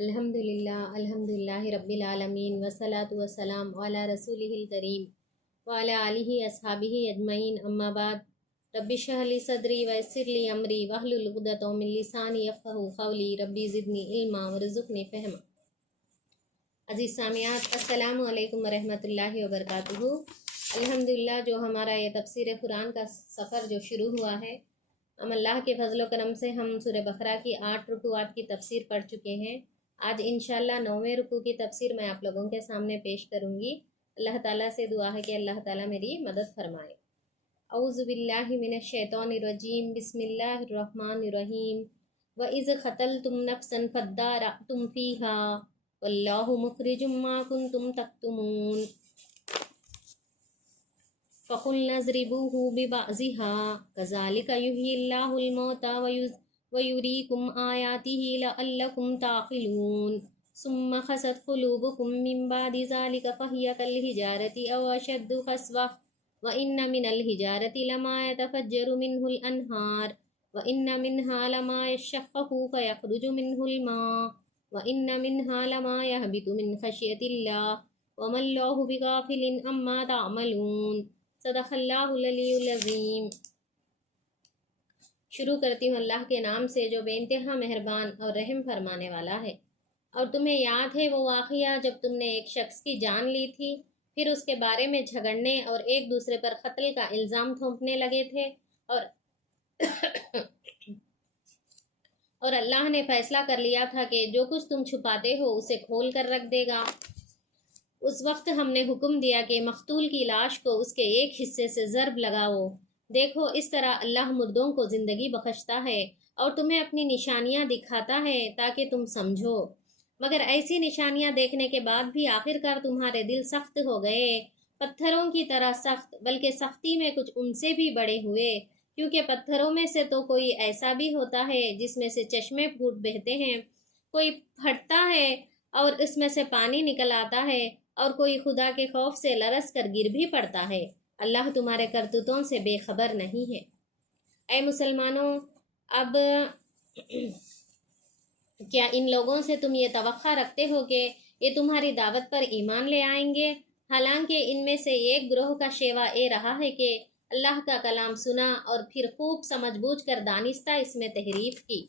अल्हम्दुलिल्लाह रब्बिल आलमीन वस्सलातु वस्सलाम अला रसूलिहिल करीम व अला आलिहि अस्हाबिहि अजमईन अम्मा बाद रब्बि इश्रह ली सदरी व यस्सिर ली अमरी वहलुल उक़दतम मिन लिसानी यफ़क़हू क़ौली रब्बी ज़िदनी इल्मा वरज़ुक़नी फ़हमा। अज़ीज़ सामियात, अस्सलामु अलैकुम वरहमतुल्लाहि वबरकातुहू। अल्हम्दुलिल्लाह, जो हमारा ये तफ़सीर कुरान का सफ़र जो शुरू हुआ है, अल्लाह के फजल करम से हम सूरह बकरा की 8 रुकूआत की तफ़सीर पढ़ चुके हैं। आज इंशाअल्लाह 9वें रुकू की तफ़सीर मैं आप लोगों के सामने पेश करूँगी। अल्लाह ताला से दुआ है कि अल्लाह ताला मेरी मदद फरमाए। औज़ु बिल्लाहि मिनश शैतानिर रजीम, बिस्मिल्लाहिर रहमानिर रहीम। व इज़ क़तलतुम नफ्सन फ़द्दारअतुम फ़ीहा वल्लाहु मुख़रिजुम मा कुन्तुम तक्तुमून फ़क़ुल्ना ज़रिबूहु बिबअज़िहा कज़ालिका युह्यिल्लाहुल मौता व युरीकुम आयातिही लअल्लकुम ताक़िलून सुम्मा क़सत क़ुलूबुकुम मिन बादि ज़ालिका फ़हिय कल्हिजारति अव अशद्दु क़स्वह व इन्न मिनल हिजारति लमा यतफ़ज्जरु मिन्हुल अन्हार व इन्न मिन्हा लमा यशक़्क़क़ु फ़यख़रुजु मिन्हुल मा व इन्न मिन्हा लमा यहबितु मिन ख़श्यतिल्लाह व मल्लाहु बिग़ाफ़िलिन अम्मा तअमलून। सदक़ल्लाहुल अलीयुल अज़ीम। शुरू करती हूँ अल्लाह के नाम से जो बेइंतहा मेहरबान और रहम फरमाने वाला है। और तुम्हें याद है वो वाक़या जब तुमने एक शख्स की जान ली थी, फिर उसके बारे में झगड़ने और एक दूसरे पर कत्ल का इल्ज़ाम थोपने लगे थे, और अल्लाह ने फ़ैसला कर लिया था कि जो कुछ तुम छुपाते हो उसे खोल कर रख देगा। उस वक्त हमने हुक्म दिया कि मख्तूल की लाश को उसके एक हिस्से से ज़रब लगाओ। देखो, इस तरह अल्लाह मुर्दों को ज़िंदगी बख्शता है और तुम्हें अपनी निशानियाँ दिखाता है ताकि तुम समझो। मगर ऐसी निशानियाँ देखने के बाद भी आखिरकार तुम्हारे दिल सख्त हो गए, पत्थरों की तरह सख्त, बल्कि सख्ती में कुछ उनसे भी बड़े हुए, क्योंकि पत्थरों में से तो कोई ऐसा भी होता है जिसमें से चश्मे फूट बहते हैं, कोई फटता है और इसमें से पानी निकल आता है, और कोई खुदा के खौफ से लरस कर गिर भी पड़ता है। अल्लाह तुम्हारे करतूतों से बेखबर नहीं है। ऐ मुसलमानों, अब क्या इन लोगों से तुम ये तवक्का रखते हो कि ये तुम्हारी दावत पर ईमान ले आएंगे? हालांकि इनमें से एक ग्रोह का शेवा ये रहा है कि अल्लाह का कलाम सुना और फिर खूब समझ बूझ कर दानिस्ता इसमें तहरीफ की।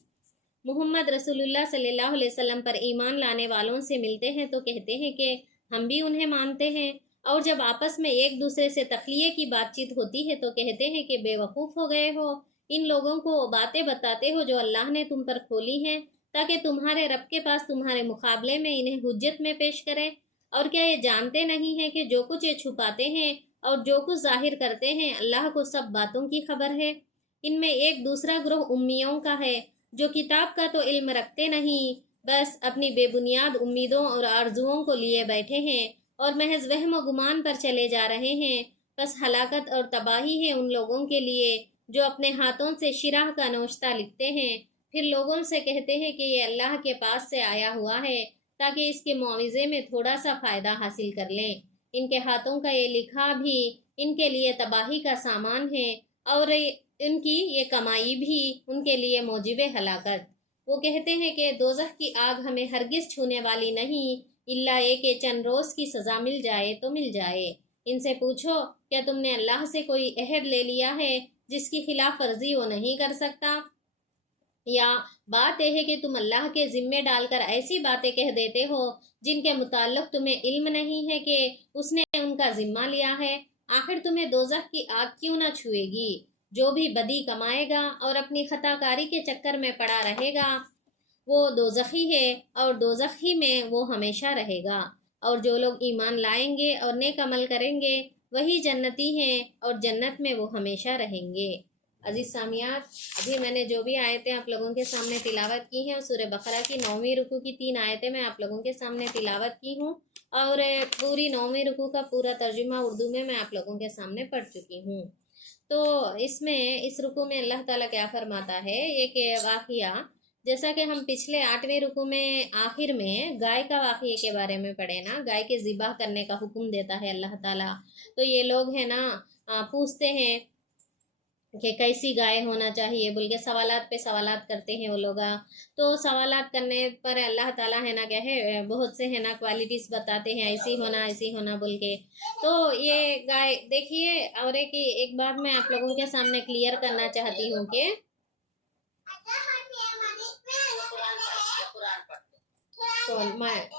मोहम्मद रसूलुल्लाह सल्लल्लाहु अलैहि वसल्लम पर ईमान लाने वालों से मिलते हैं तो कहते हैं कि हम भी उन्हें मानते हैं, और जब आपस में एक दूसरे से तखलिये की बातचीत होती है तो कहते हैं कि बेवकूफ़ हो गए हो, इन लोगों को बातें बताते हो जो अल्लाह ने तुम पर खोली हैं, ताकि तुम्हारे रब के पास तुम्हारे मुकाबले में इन्हें हुज्जत में पेश करें। और क्या ये जानते नहीं हैं कि जो कुछ ये छुपाते हैं और जो कुछ जाहिर करते हैं, अल्लाह को सब बातों की खबर है। इनमें एक दूसरा ग्रोह उम्मियों का है, जो किताब का तो इल्म रखते नहीं, बस अपनी बेबुनियाद उम्मीदों और आरजुओं को लिए बैठे हैं और महज वहम व गुमान पर चले जा रहे हैं। बस हलाकत और तबाही है उन लोगों के लिए जो अपने हाथों से शिराह का नोश्ता लिखते हैं, फिर लोगों से कहते हैं कि ये अल्लाह के पास से आया हुआ है ताकि इसके मुआवजे में थोड़ा सा फ़ायदा हासिल कर लें। इनके हाथों का ये लिखा भी इनके लिए तबाही का सामान है और इनकी ये कमाई भी उनके लिए मौजिब हलाकत। वो कहते हैं कि दोज़ख की आग हमें हरगिज़ छूने वाली नहीं, इल्ला एक चंद रोज़ की सज़ा मिल जाए तो मिल जाए। इनसे पूछो, क्या तुमने अल्लाह से कोई अहद ले लिया है जिसकी खिलाफ वर्जी वो नहीं कर सकता? या बात यह है कि तुम अल्लाह के ज़िम्मे डालकर ऐसी बातें कह देते हो जिनके मुताल्लिक़ तुम्हें इल्म नहीं है कि उसने उनका ज़िम्मा लिया है। आखिर तुम्हें दोज़ख की आग क्यों ना छुएगी? जो भी बदी कमाएगा और अपनी खताकारी के चक्कर में पड़ा रहेगा वो दोज़खी है और दोज़खी में वो हमेशा रहेगा, और जो लोग ईमान लाएंगे और नेक अमल करेंगे वही जन्नती हैं और जन्नत में वो हमेशा रहेंगे। अजीज़ सामियात, अभी मैंने जो भी आयतें आप लोगों के सामने तिलावत की हैं, सूरह बकरा की 9वीं रुकू की 3 आयतें मैं आप लोगों के सामने तिलावत की हूँ, और पूरी 9वीं रुकू का पूरा तर्जुमा उर्दू में मैं आप लोगों के सामने पढ़ चुकी हूँ। तो इसमें इस रुकू में अल्लाह ताला क्या फरमाता है, एक वाक़िया, जैसा कि हम पिछले 8वें रुकू में आखिर में गाय का वाक़िए के बारे में पढ़े ना, गाय के ज़िबा करने का हुक्म देता है अल्लाह ताला। तो ये लोग हैं ना, पूछते हैं कि कैसी गाय होना चाहिए बोल के सवालात पे सवालात करते हैं वो लोग। तो सवालात करने पर अल्लाह ताला है ना क्या है बहुत से है ना क्वालिटीज बताते हैं, ऐसी होना बोल के। तो ये गाय देखिए, और एक बात मैं आप लोगों के सामने क्लियर करना चाहती हूँ कि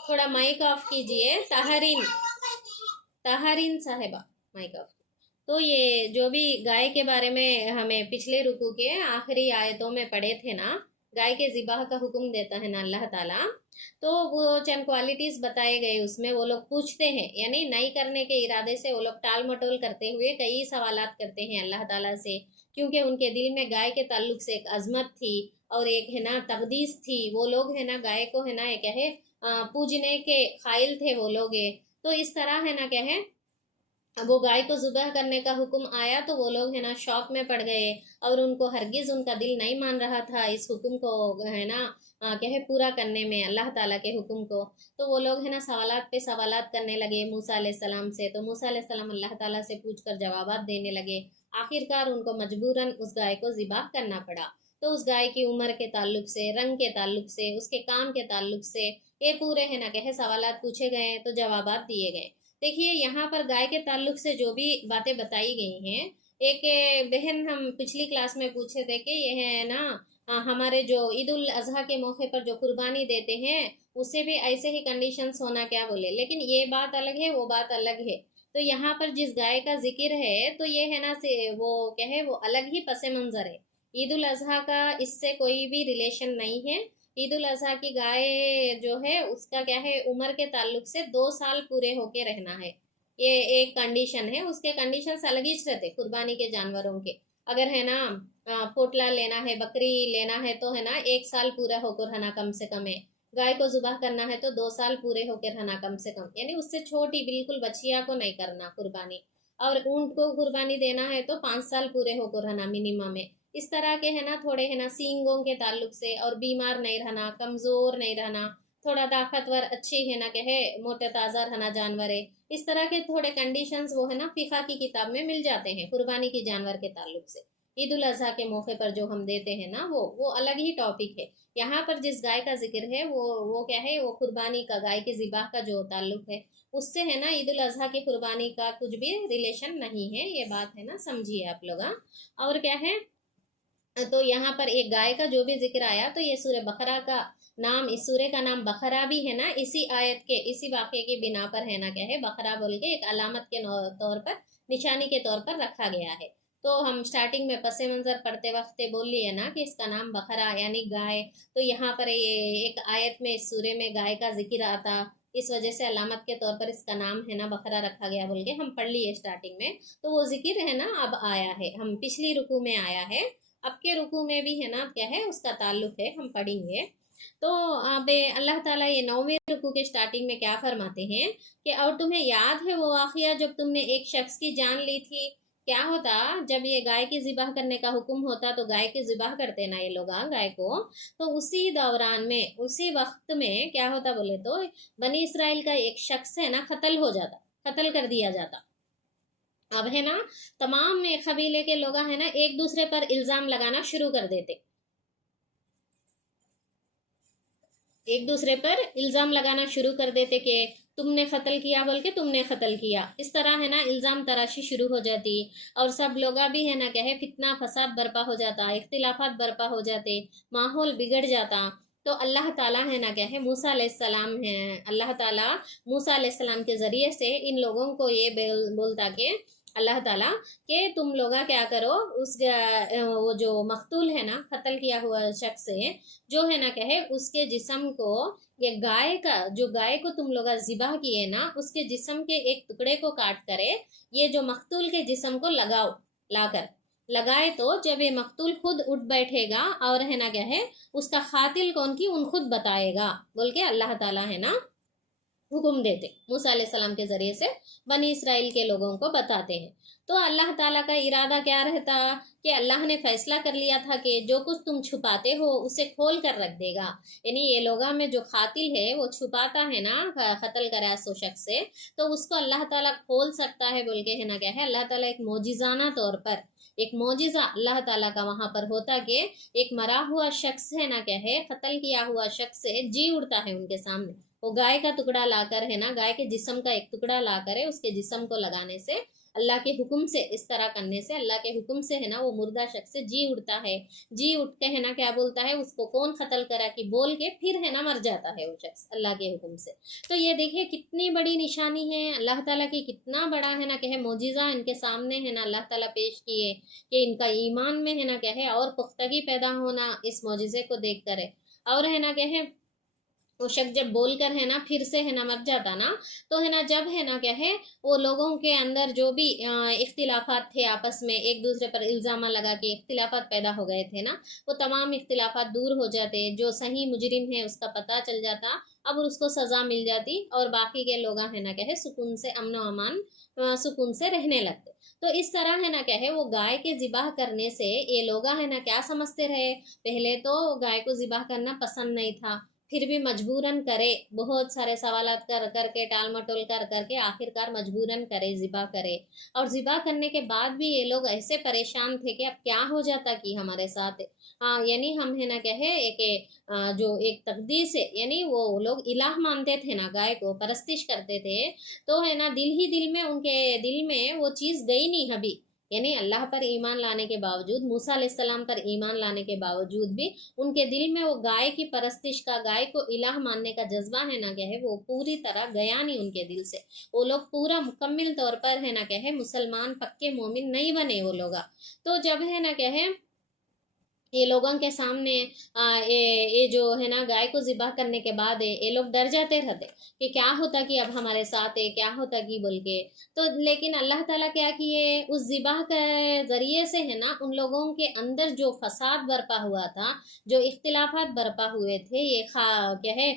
थोड़ा माइक ऑफ कीजिए, ताहरीन ताहरीन साहिबा, माइक ऑफ। तो ये जो भी गाय के बारे में हमें पिछले रुकू के आखिरी आयतों में पढ़े थे ना, गाय के ज़िबाह का हुक्म देता है ना अल्लाह ताला, तो वो चंद क्वालिटीज बताए गए उसमें। वो लोग पूछते हैं, यानी नहीं करने के इरादे से वो लोग टाल मटोल करते हुए कई सवालात करते हैं अल्लाह ताला से, क्योंकि उनके दिल में गाय के ताल्लुक से एक अजमत थी और एक है ना तकदीस थी। वो लोग है ना गाय को है ना क्या है पूजने के कायल थे वो लोग। तो इस तरह है ना क्या है, अब वो गाय को ज़ुबह करने का हुक्म आया तो वो लोग है ना शौक में पड़ गए, और उनको हरगिज उनका दिल नहीं मान रहा था इस हुक्म को है ना क्या है पूरा करने में, अल्लाह ताला के हुक्म को। तो वो लोग है ना सवालात पे सवालात करने लगे मूसा अलैहिस्सलाम से। तो मूसा अलैहिस्सलाम अल्लाह ताला से पूछ कर जवाबात देने लगे। आखिरकार उनको मजबूरन उस गाय को ज़िबाह करना पड़ा। तो उस गाय की उम्र के ताल्लुक से, रंग के ताल्लुक से, उसके काम के ताल्लुक से ये पूरे है ना क्या है सवालात पूछे गए, तो जवाबात दिए गए। देखिए यहाँ पर गाय के ताल्लुक से जो भी बातें बताई गई हैं, एक बहन हम पिछली क्लास में पूछे थे कि यह है ना हमारे जो ईद उल अजहा के मौके पर जो कुर्बानी देते हैं उससे भी ऐसे ही कंडीशंस होना क्या बोले, लेकिन ये बात अलग है, वो बात अलग है। तो यहाँ पर जिस गाय का जिक्र है तो ये है ना से वो क्या है वो अलग ही पस मंज़र है। ईद उल अजहा का इससे कोई भी रिलेशन नहीं है। ईद उल अजहा की गाय जो है उसका क्या है उम्र के ताल्लुक से 2 साल पूरे होके रहना है, ये एक कंडीशन है। उसके कंडीशंस अलग ही रहते कुर्बानी के जानवरों के। अगर है ना पोटला लेना है, बकरी लेना है तो है ना 1 साल पूरा होकर रहना कम से कम है। गाय को जुबाह करना है तो 2 साल पूरे होकर रहना कम से कम, यानी उससे छोटी बिल्कुल बछिया को नहीं करना कुर्बानी। और ऊंट को कुर्बानी देना है तो 5 साल पूरे होकर रहना मिनिमम है। इस तरह के है ना थोड़े है ना सींगों के ताल्लुक से, और बीमार नहीं रहना, कमज़ोर नहीं रहना, थोड़ा ताकतवर अच्छी है ना क्या है मोटे ताज़ा रहना जानवर है। इस तरह के थोड़े कंडीशंस वो है ना फ़िक़ा की किताब में मिल जाते हैं कुर्बानी की जानवर के ताल्लुक से। ईद उल अजहा के मौके पर जो हम देते हैं ना वो अलग ही टॉपिक है। यहाँ पर जिस गाय का जिक्र है वो क्या है, वो कुर्बानी का, गाय के ज़िबाह का जो ताल्लुक है उससे है ना ईद उल अजहा की कुर्बानी का कुछ भी रिलेशन नहीं है। ये बात है ना समझिए आप लोग। और क्या है, तो यहाँ पर एक गाय का जो भी जिक्र आया तो ये सूर्य बकरा का नाम, इस सूर्य का नाम बकरा भी है ना इसी आयत के, इसी वाक़े की बिना पर है ना क्या है बकरा बोल के एक अलामत के तौर पर, निशानी के तौर पर रखा गया है। तो हम स्टार्टिंग में पस मंज़र पढ़ते वक्त बोल लिए ना कि इसका नाम बकरा यानी गाय। तो यहाँ पर ये एक आयत में इस सूर्य में गाय का जिक्र आता, इस वजह से अलामत के तौर पर इसका नाम है ना बकरा रखा गया बोल के हम पढ़ लिए स्टार्टिंग में। तो वो जिक्र है ना अब आया है, हम पिछली रुकू में आया है, अब के रुकू में भी है ना क्या है उसका ताल्लुक है, हम पढ़ेंगे। तो अब अल्लाह ताला ये 9वें रुकू के स्टार्टिंग में क्या फरमाते हैं कि और तुम्हें याद है वो वाक़या जब तुमने एक शख्स की जान ली थी। क्या होता, जब ये गाय की ज़िबाह करने का हुक्म होता तो गाय की ज़िबाह करते ना ये लोग गाय को। तो उसी दौरान में, उसी वक्त में क्या होता बोले तो बनी इसराइल का एक शख्स है ना कत्ल हो जाता, कत्ल कर दिया जाता। अब है ना तमाम कबीले के लोग है ना एक दूसरे पर इल्ज़ाम लगाना शुरू कर देते, एक दूसरे पर इल्ज़ाम लगाना शुरू कर देते कि तुमने कत्ल किया बोल के, तुमने कत्ल किया, इस तरह है ना इल्ज़ाम तराशी शुरू हो जाती। और सब लोग भी है ना क्या है फितना फसाद बर्पा हो जाता, इख्तिलाफात बर्पा हो जाते, माहौल बिगड़ जाता। तो अल्लाह ताला है ना क्या है मूसा अलैहिस्सलाम है, अल्लाह ताला मूसा अलैहिस्सलाम के ज़रिए से इन लोगों को ये बोलता कि अल्लाह ताला कि तुम लोग क्या करो, उस वो जो मकतूल है ना कत्ल किया हुआ शख्स है जो है ना क्या है उसके जिस्म को, ये गाय का जो गाय को तुम लोग ज़िबाह किए ना उसके जिस्म के एक टुकड़े को काट करे ये जो मकतूल के जिस्म को लगाओ, लाकर लगाए तो जब ये मकतूल खुद उठ बैठेगा और है ना क्या है उसका खातिल कौन की उन खुद बताएगा बोल के अल्लाह ताला है ना हुक्म देते, मूसा अलैहिस्सलाम के ज़रिए से बनी इसराइल के लोगों को बताते हैं। तो अल्लाह ताला का इरादा क्या रहता कि अल्लाह ने फैसला कर लिया था कि जो कुछ तुम छुपाते हो उसे खोल कर रख देगा। यानी ये लोगा में जो खातिल है वो छुपाता है ना कत्ल करा सो शख्स से, तो उसको अल्लाह ताला खोल सकता है बोल के है ना क्या है अल्लाह ताला एक मोजिज़ाना तौर पर एक मौजिज़ा अल्लाह ताला का वहाँ पर होता कि एक मरा हुआ शख्स है ना, क्या है, कत्ल किया हुआ शख्स है, जी उड़ता है उनके सामने। वो गाय का टुकड़ा लाकर है ना, गाय के जिस्म का एक टुकड़ा लाकर है, उसके जिस्म को लगाने से, अल्लाह के हुक्म से, इस तरह करने से अल्लाह के हुक्म से है ना, वो मुर्दा शख्स से जी उठता है। जी उठ के है ना क्या बोलता है, उसको कौन कत्ल करा कि बोल के फिर है ना मर जाता है वो शख्स अल्लाह के हुक्म से। तो ये देखिए कितनी बड़ी निशानी है अल्लाह ताला की, कितना बड़ा है ना क्या है मौजिज़ा इनके सामने है ना अल्लाह ताला पेश किए कि इनका ईमान में है ना क्या है और पुख्तगी पैदा होना इस मौजिज़े को देख कर है। और है ना क्या है वो शख्स जब बोल कर है ना फिर से है ना मर जाता ना, तो है ना जब है ना क्या है वो लोगों के अंदर जो भी इख्तिलाफात थे, आपस में एक दूसरे पर इल्ज़ाम लगा के इख्तिलाफात पैदा हो गए थे ना, वो तमाम इख्तिलाफात दूर हो जाते, जो सही मुजरिम है उसका पता चल जाता, अब उसको सज़ा मिल जाती और बाकी के लोग है ना क्या है सुकून से, अमन व अमान, सुकून से रहने लगते। तो इस तरह है ना क्या है वो गाय के ज़िबाह करने से ये लोग है ना क्या समझते रहे, पहले तो गाय को ज़िबाह करना पसंद नहीं था, फिर भी मजबूरन करे, बहुत सारे सवालात कर करके, टाल मटोल कर करके आखिरकार मजबूरन करे, ज़िबा करे। और ज़िबा करने के बाद भी ये लोग ऐसे परेशान थे कि अब क्या हो जाता कि हमारे साथ, हाँ यानी हम है ना क्या है एक जो एक तकदीर से, यानी वो लोग इलाह मानते थे ना, गाय को परस्तिश करते थे, तो है ना दिल ही दिल में उनके दिल में वो चीज़ गई नहीं अभी, यानी अल्लाह पर ईमान लाने के बावजूद, मूसा अलैहिस्सलाम पर ईमान लाने के बावजूद भी उनके दिल में वो गाय की परस्तिश का, गाय को इलाह मानने का जज्बा है ना क्या है वो पूरी तरह गया नहीं उनके दिल से। वो लोग पूरा मुकम्मल तौर पर है ना क्या है मुसलमान, पक्के मोमिन नहीं बने वो लोग। तो जब है ना क्या है ये लोगों के सामने ये जो है ना गाय को ज़िबा करने के बाद ये लोग डर जाते रहते कि क्या होता कि अब हमारे साथ है, क्या होता कि बोल के। तो लेकिन अल्लाह ताला क्या किए, उस ज़िबा के ज़रिए से है ना उन लोगों के अंदर जो फसाद बरपा हुआ था, जो इख्तिलाफात बरपा हुए थे, ये क्या है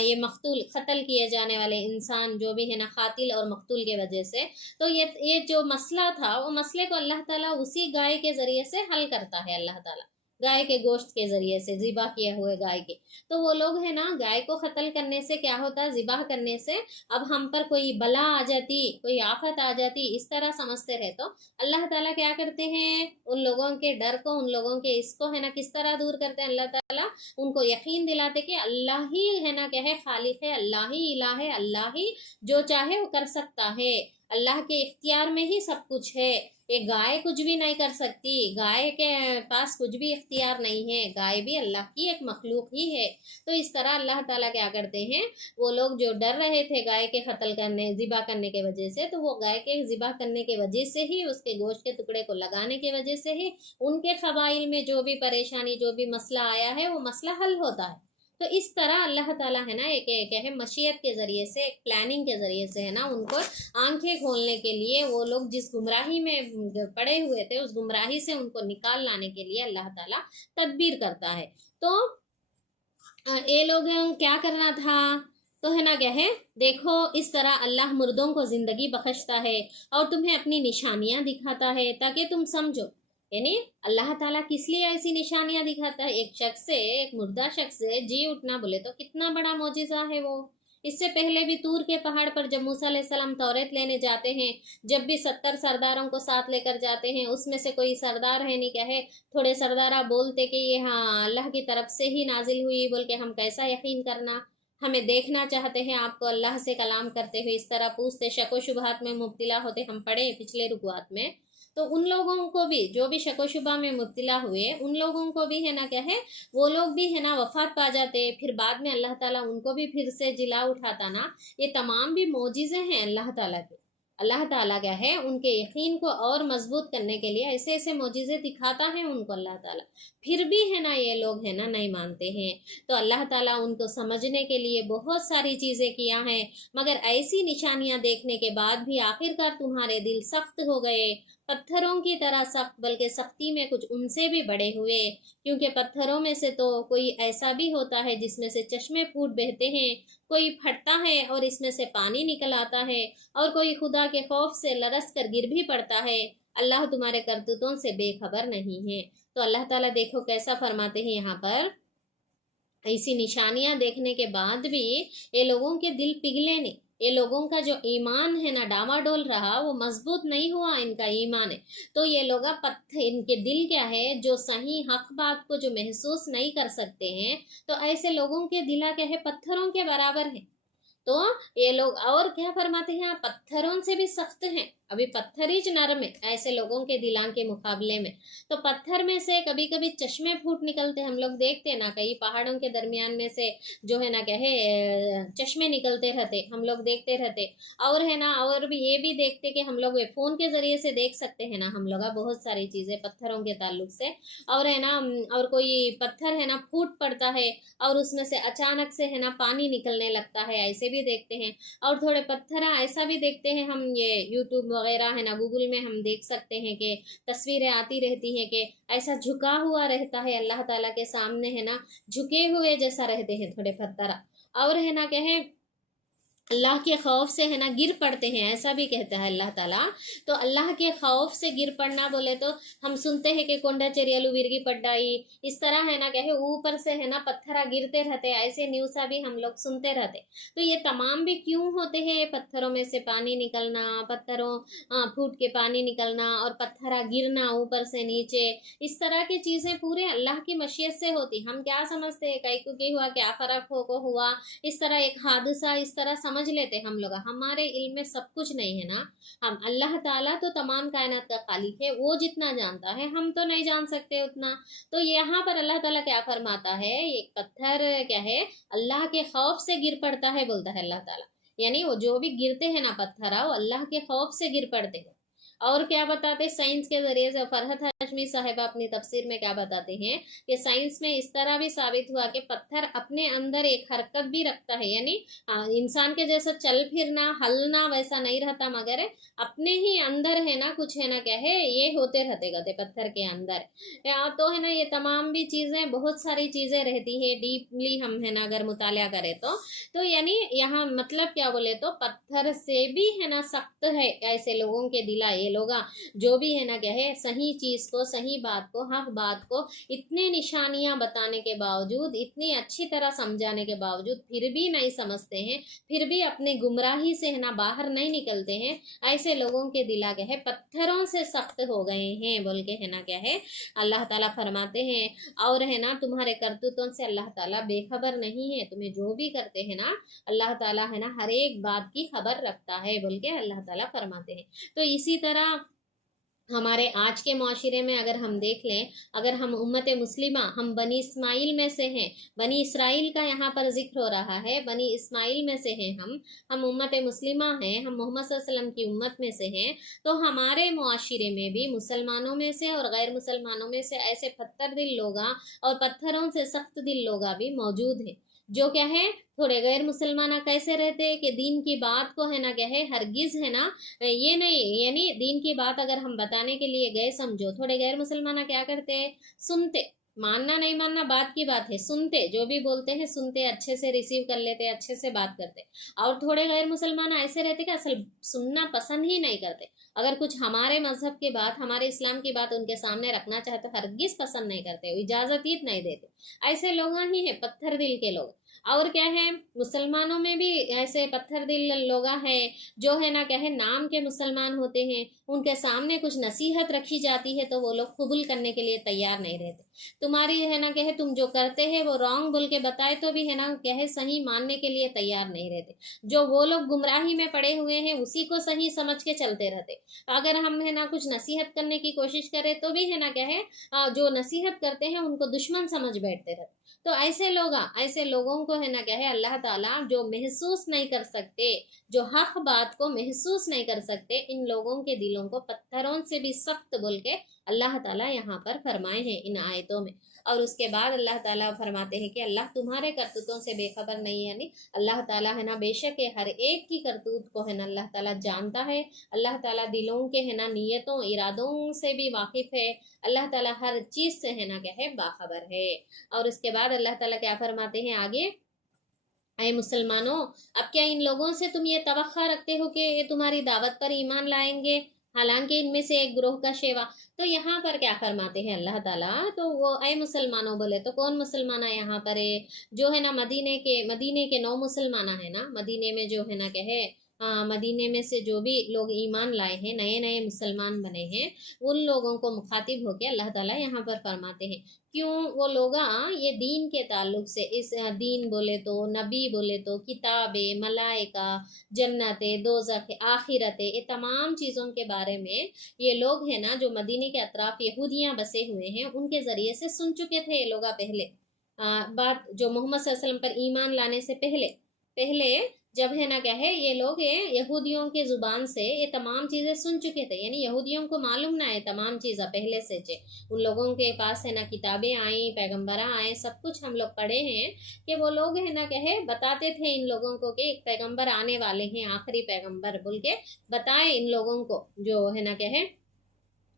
ये मकतूल, कत्ल किए जाने वाले इंसान जो भी है ना कातिल और मकतूल के वजह से, तो ये जो मसला था वो मसले को अल्लाह ताला उसी गाय के ज़रिए से हल करता है। अल्लाह ताला गाय के गोश्त के जरिए से, ज़िबा किए हुए गाय के, तो वो लोग है ना गाय को कत्ल करने से क्या होता है, ज़िबा करने से अब हम पर कोई बला आ जाती, कोई आफत आ जाती, इस तरह समझते रहे, तो अल्लाह ताला क्या करते हैं उन लोगों के डर को, उन लोगों के इसको है ना किस तरह दूर करते हैं, अल्लाह ताला उनको यकीन दिलाते कि अल्लाह ही है ना क्या है खालिक है, अल्लाह ही इलाह है, अल्लाह ही जो चाहे वो कर सकता है, अल्लाह के इख्तियार में ही सब कुछ है। ये गाय कुछ भी नहीं कर सकती, गाय के पास कुछ भी इख्तियार नहीं है, गाय भी अल्लाह की एक मखलूक ही है। तो इस तरह अल्लाह ताला क्या करते हैं, वो लोग जो डर रहे थे गाय के कत्ल करने, ज़िबा करने के वजह से, तो वो गाय के ज़िबा करने के वजह से ही, उसके गोश्त के टुकड़े को लगाने के वजह से ही उनके क़बाइल में जो भी परेशानी, जो भी मसला आया है वो मसला हल होता है। तो इस तरह अल्लाह ताला है ना एक क्या है मशीयत के ज़रिए से, एक प्लानिंग के ज़रिए से है ना उनको आंखें खोलने के लिए, वो लोग जिस गुमराही में पड़े हुए थे उस गुमराही से उनको निकाल लाने के लिए अल्लाह ताला तदबीर करता है। तो ये लोग क्या करना था, तो है ना क्या है, देखो इस तरह अल्लाह मुर्दों को ज़िंदगी बख्शता है और तुम्हें अपनी निशानियां दिखाता है ताकि तुम समझो, यानी अल्लाह ताला किस लिए ऐसी निशानियां दिखाता है, एक शख्स से, एक मुर्दा शख्स से जी उठना बोले तो कितना बड़ा मौजिज़ा है वो। इससे पहले भी तूर के पहाड़ पर जब मूसा अलैहिस्सलाम तौरेत लेने जाते हैं, जब भी 70 सरदारों को साथ लेकर जाते हैं, उसमें से कोई सरदार है नहीं क्या है, थोड़े सरदारा बोलते कि ये हाँ अल्लाह की तरफ से ही नाजिल हुई, बोल के हम कैसा यकीन करना, हमें देखना चाहते हैं आपको अल्लाह से कलाम करते हुए, इस तरह पूछते, शको शुबहात में मुब्तिला होते, हम पढ़े पिछले रुकवात में। तो उन लोगों को भी जो भी शको शुबा में मुब्तिला हुए, उन लोगों को भी है ना क्या है, वो लोग भी है ना वफात पा जाते, फिर बाद में अल्लाह ताला उनको भी फिर से जिला उठाता ना। ये तमाम भी मोजिज़े हैं अल्लाह ताला के। अल्लाह ताला क्या है उनके यकीन को और मजबूत करने के लिए ऐसे ऐसे मोजिज़े दिखाता है उनको अल्लाह ताला, फिर भी है ना ये लोग है ना नहीं मानते हैं। तो अल्लाह ताला उनको समझने के लिए बहुत सारी चीज़ें किया है, मगर ऐसी निशानियां देखने के बाद भी आखिरकार तुम्हारे दिल सख्त हो गए, पत्थरों की तरह सख्त, बल्कि सख्ती में कुछ उनसे भी बड़े हुए, क्योंकि पत्थरों में से तो कोई ऐसा भी होता है जिसमें से चश्मे फूट बहते हैं, कोई फटता है और इसमें से पानी निकल आता है, और कोई खुदा के खौफ से लरस कर गिर भी पड़ता है। अल्लाह तुम्हारे करतूतों से बेखबर नहीं है। तो अल्लाह ताला देखो कैसा फरमाते हैं यहाँ पर, ऐसी निशानियां देखने के बाद भी ये लोगों के दिल पिघले नहीं, ये लोगों का जो ईमान है ना डामाडोल रहा, वो मजबूत नहीं हुआ इनका ईमान है। तो ये लोग पत्थर, इनके दिल क्या है, जो सही हक बात को जो महसूस नहीं कर सकते हैं, तो ऐसे लोगों के दिला क्या है, पत्थरों के बराबर है। तो ये लोग और क्या फरमाते हैं, पत्थरों से भी सख्त हैं, अभी पत्थर ही नरम है ऐसे लोगों के दिलों के मुकाबले में। तो पत्थर में से कभी कभी चश्मे फूट निकलते, हम लोग देखते हैं ना, कई पहाड़ों के दरमियान में से जो है ना क्या है चश्मे निकलते रहते, हम लोग देखते रहते। और है ना, और भी ये भी देखते कि हम लोग फोन के जरिए से देख सकते हैं ना हम लोग बहुत सारी चीजें पत्थरों के ताल्लुक से। और है ना, और कोई पत्थर है ना फूट पड़ता है और उसमें से अचानक से है ना पानी निकलने लगता है, ऐसे भी देखते हैं। और थोड़े पत्थर ऐसा भी देखते हैं हम, ये यूट्यूब वगैरह है ना, गूगल में हम देख सकते हैं कि तस्वीरें आती रहती हैं कि ऐसा झुका हुआ रहता है अल्लाह ताला के सामने, है ना, झुके हुए जैसा रहते हैं थोड़े पत्थर। और है ना कहे अल्लाह के खौफ से है ना गिर पड़ते हैं, ऐसा भी कहता है अल्लाह ताला। तो अल्लाह के खौफ से गिर पड़ना बोले तो हम सुनते हैं कि कोंडा चेरियालू विरगी पड्डाई, इस तरह है ना कहे ऊपर से है ना पत्थरा गिरते रहते, ऐसे न्यूज़ भी हम लोग सुनते रहते। तो ये तमाम भी क्यों होते हैं, पत्थरों में से पानी निकलना, पत्थरों फूट के पानी निकलना और पत्थरा गिरना ऊपर से नीचे, इस तरह की चीज़ें पूरे अल्लाह की मशीयत से होती। हम क्या समझते हैं, कई को की हुआ, क्या फ़र्क हो को हुआ, इस तरह एक हादसा इस तरह समझ लेते हम लोग। हमारे इल्म में सब कुछ नहीं है ना, हम अल्लाह ताला तो तमाम कायनात का खालिक है, वो जितना जानता है हम तो नहीं जान सकते उतना। तो यहाँ पर अल्लाह ताला क्या फरमाता है, एक पत्थर क्या है अल्लाह के खौफ से गिर पड़ता है, बोलता है अल्लाह ताला। यानी वो जो भी गिरते हैं ना पत्थर, वो अल्लाह के खौफ से गिर पड़ते हैं। और क्या बताते साइंस के जरिए से, फरहत हाशमी साहिबा अपनी तफसीर में क्या बताते हैं कि साइंस में इस तरह भी साबित हुआ कि पत्थर अपने अंदर एक हरकत भी रखता है, यानी इंसान के जैसा चल फिरना हलना वैसा नहीं रहता, मगर अपने ही अंदर है ना कुछ है ना क्या है ये होते रहते गते पत्थर के अंदर। तो है ना ये तमाम भी चीज़ें, बहुत सारी चीज़ें रहती है डीपली हम है ना अगर मुताला करें तो यानी यहाँ मतलब क्या बोले तो पत्थर से भी है ना सख्त है ऐसे लोगों के दिला, ये लोग जो भी है ना क्या है सही चीज को, सही बात को, हक बात को इतने निशानियां बताने के बावजूद, इतनी अच्छी तरह समझाने के बावजूद फिर भी नहीं समझते हैं, फिर भी अपने गुमराही से है ना बाहर नहीं निकलते हैं, ऐसे लोगों के दिला क्या है पत्थरों से सख्त हो गए हैं बोल के है ना क्या है अल्लाह ताला फरमाते हैं। और है ना तुम्हारे करतूतों से अल्लाह ताला बेखबर नहीं है, तुम्हें जो भी करते हैं ना अल्लाह ताला है ना हर एक बात की खबर रखता है बोल के अल्लाह ताला फरमाते हैं। तो इसी तरह हमारे आज के माशरे में अगर हम देख लें, अगर हम उम्मत मुस्लिमा, हम बनी इस्माइल में से हैं, बनी इसराइल का यहाँ पर जिक्र हो रहा है, बनी इस्माइल में से हैं हम उम्मत मुस्लिमा हैं, हम मोहम्मद सल्लल्लाहु अलैहि वसल्लम की उम्मत में से हैं। तो हमारे माशरे में भी मुसलमानों में से और गैर मुसलमानों में से ऐसे पत्थर दिल लोग और पत्थरों से सख्त दिल लोग भी मौजूद हैं, जो क्या है थोड़े गैर मुसलमान कैसे रहते हैं कि दीन की बात को है ना क्या है हरगिज है ना ये नहीं, यानी दीन की बात अगर हम बताने के लिए गए समझो, थोड़े गैर मुसलमान क्या करते हैं, सुनते, मानना नहीं मानना बात की बात है, सुनते जो भी बोलते हैं सुनते, अच्छे से रिसीव कर लेते, अच्छे से बात करते। और थोड़े गैर मुसलमान ऐसे रहते कि असल सुनना पसंद ही नहीं करते, अगर कुछ हमारे मजहब की बात, हमारे इस्लाम की बात उनके सामने रखना चाहे तो हरगिज पसंद नहीं करते, इजाजत ही नहीं देते। ऐसे लोग ही है पत्थर दिल के लोग। और क्या है मुसलमानों में भी ऐसे पत्थर दिल लोग हैं, जो है ना क्या है नाम के मुसलमान होते हैं, उनके सामने कुछ नसीहत रखी जाती है तो वो लोग कबूल करने के लिए तैयार नहीं रहते। तुम्हारी है ना क्या है तुम जो करते हैं वो रॉन्ग बोल के बताए तो भी है ना क्या है सही मानने के लिए तैयार नहीं रहते, जो वो लोग गुमराही में पड़े हुए हैं उसी को सही समझ के चलते रहते। अगर हम है ना कुछ नसीहत करने की कोशिश करें तो भी है ना क्या है जो नसीहत करते हैं उनको दुश्मन समझ बैठते रहते। तो ऐसे लोगों को है ना क्या है अल्लाह ताला जो महसूस नहीं कर सकते, जो हक बात को महसूस नहीं कर सकते, इन लोगों के दिलों को पत्थरों से भी सख्त बोल के अल्लाह ताला यहाँ पर फरमाए हैं इन आयतों में। और उसके बाद अल्लाह ताला फरमाते हैं कि अल्लाह तुम्हारे करतूतों से बेखबर नहीं है, यानी अल्लाह ताला है ना बेशक है हर एक की करतूत को है ना अल्लाह ताला जानता है, अल्लाह ताला दिलों के है ना नीयतों इरादों से भी वाकिफ है, अल्लाह ताला हर चीज़ से है ना क्या है बाखबर है। और उसके बाद अल्लाह ताला क्या फरमाते हैं आगे, अय मुसलमानों, अब क्या इन लोगों से तुम ये तवक्का रखते हो कि ये तुम्हारी दावत पर ईमान लाएंगे? हालांकि इनमें से एक ग्रोह का शेवा। तो यहाँ पर क्या फरमाते हैं अल्लाह ताला, तो वो ऐ मुसलमानों बोले तो कौन मुसलमान है यहाँ पर है, जो है ना मदीने के 9 मुसलमान है ना, मदीने में जो है ना कहे मदीने में से जो भी लोग ईमान लाए हैं, नए नए मुसलमान बने हैं, उन लोगों को मुखातिब होकर अल्लाह ताला यहाँ पर फरमाते हैं। क्यों वो लोग ये दीन के ताल्लुक से, इस दीन बोले तो, नबी बोले तो, किताबें, मलाइका, जन्नते, दोज़ख, आखिरत, ये तमाम चीज़ों के बारे में ये लोग हैं ना जो मदीने के अतराफ यहूदियाँ बसे हुए हैं, उनके ज़रिए से सुन चुके थे ये लोग पहले। बात जो मोहम्मद सल्लल्लाहु अलैहि वसल्लम पर ईमान लाने से पहले पहले जब है ना क्या है, ये लोग ये यहूदियों के जुबान से ये तमाम चीज़ें सुन चुके थे, यानी यहूदियों को मालूम ना है तमाम चीज़ें पहले से जे उन लोगों के पास है ना किताबें आई, पैगंबर आए, सब कुछ हम लोग पढ़े हैं कि वो लोग है ना क्या है बताते थे इन लोगों को कि एक पैगंबर आने वाले हैं, आखिरी पैगंबर बोल के बताए इन लोगों को जो है ना क्या है